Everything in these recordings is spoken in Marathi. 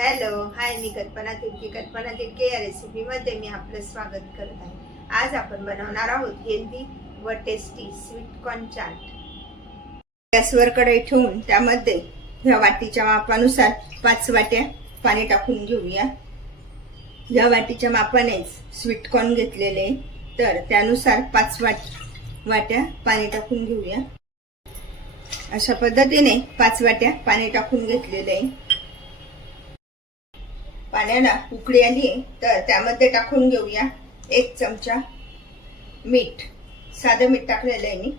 हॅलो हाय मी कल्पना तिडके. कल्पना तिडके या रेसिपीमध्ये मी आपलं स्वागत करत आहे. आज आपण बनवणार आहोत हेल्दी व टेस्टी स्वीट कॉर्न चाट गॅसवर कढई ठेवून त्यामध्ये ह्या वाटीच्या मापानुसार पाच वाट्या पाणी टाकून घेऊया. ह्या वाटीच्या मापानेच स्वीट कॉर्न घेतलेले आहे. तर त्यानुसार पाच वाट वाट्या पाणी टाकून घेऊया. अशा पद्धतीने पाच वाट्या पाणी टाकून घेतलेले आहे. पाण्याला उकळी आली तर त्यामध्ये टाकून घेऊया. एक चमचा मीठ साधं मीठ टाकलेलं आहे मी.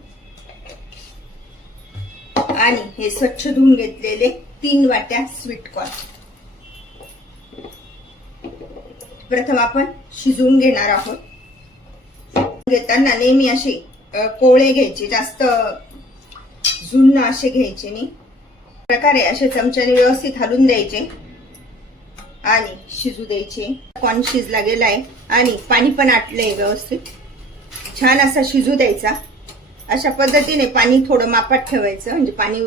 आणि हे स्वच्छ धुवून घेतलेले तीन वाट्या स्वीट कॉर्न प्रथम आपण शिजवून घेणार आहोत. घेताना नेहमी असे कोळे घ्यायचे जास्त झुन्न असे घ्यायचे नाही. प्रकारे असे चमच्याने व्यवस्थित हलून द्यायचे. आणि शिजू द्यायचे. कॉर्न शिजला गेलाय आणि पाणी पण आटलंय व्यवस्थित. छान असा शिजू द्यायचा. अशा पद्धतीने पाणी थोडं मापात ठेवायचं. म्हणजे पाणी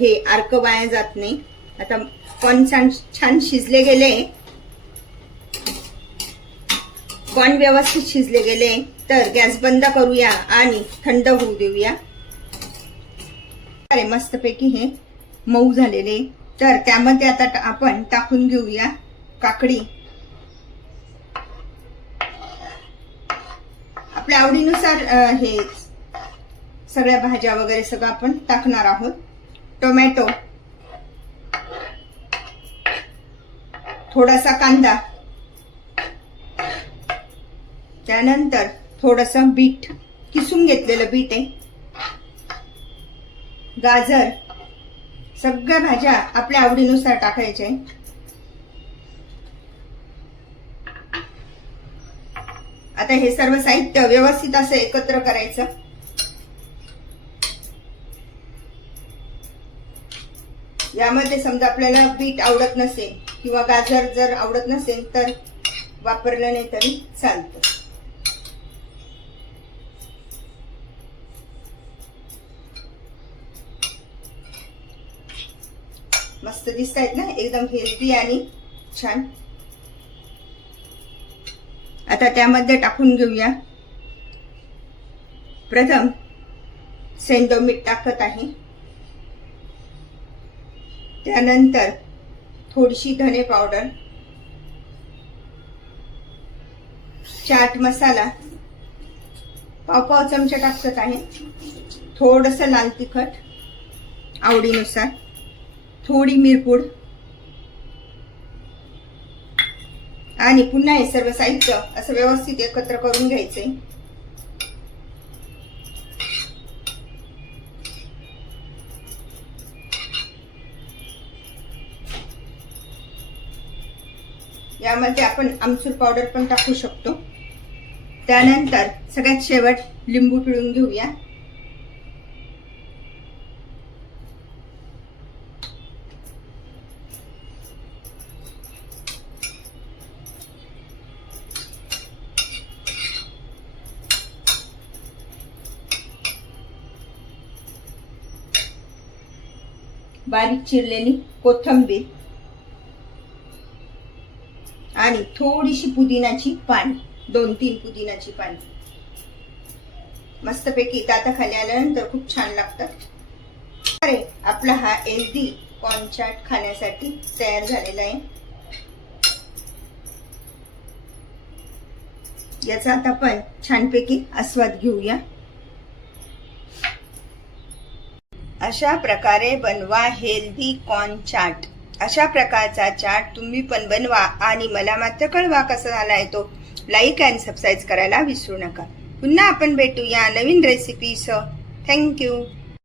हे अर्क वाया जात नाही. आता कॉर्न छान छान शिजले गेले. कॉर्न व्यवस्थित शिजले गेले. तर गॅस बंद करूया आणि थंड होऊ देऊया. अरे मस्तपैकी हे मऊ झालेले. तर त्यामध्ये आता आपण टाकून घेऊया. काकडी. आपल्या आवडीनुसार हे सगळ्या भाज्या वगैरे सगळं आपण टाकणार आहोत. टोमॅटो. थोडासा कांदा. त्यानंतर थोडस बीट. किसून घेतलेलं बीट आहे. गाजर. सगळ्या भाज्या आपल्या आवडीनुसार टाकायच्या आहे. आता हे सर्व साहित्य व्यवस्थित असं एकत्र करायचं. यामध्ये समजा आपल्याला बीट आवडत नसेल किंवा गाजर जर आवडत नसेल तर वापरलं नाही तरी चालतं. मस्त दिसत आहेत ना? एकदम हेल्दी आणि छान. आता त्यामध्ये टाकून घेऊया. प्रथम सेंदो मीठ टाकत आहे. त्यानंतर थोडीशी धने पावडर चाट मसाला पाव पाव चमचा टाकत आहे. थोडस लाल तिखट आवडीनुसार. थोडी मिरपूड आणि पुन्हा हे सर्व साहित्य असं व्यवस्थित एकत्र करून घ्यायचे. यामध्ये आपण आमचूर पावडर पण टाकू शकतो. त्यानंतर सगळ्यात शेवट लिंबू पिळून घेऊया. बारीक चिरलेली कोथंबीर आणि थोडीशी पुदिनाची पाणी दोन तीन पुदिनाची पाणी मस्तपैकी खाली आल्यानंतर खूप छान लागतात अरे आपला हा हेल्दी कॉर्न चाट खाण्यासाठी तयार झालेला आहे. याचा आता आपण छानपैकी आस्वाद घेऊया. अशा प्रकारे बनवा हेल्दी कॉर्न चाट अशा प्रकारचा चाट तुम्ही पण बनवा आणि मला मात्र कळवा कसा झाला आहे तो. लाईक अँड सबस्क्राईब करायला विसरू नका. पुन्हा आपण भेटूया नवीन रेसिपीसह थँक्यू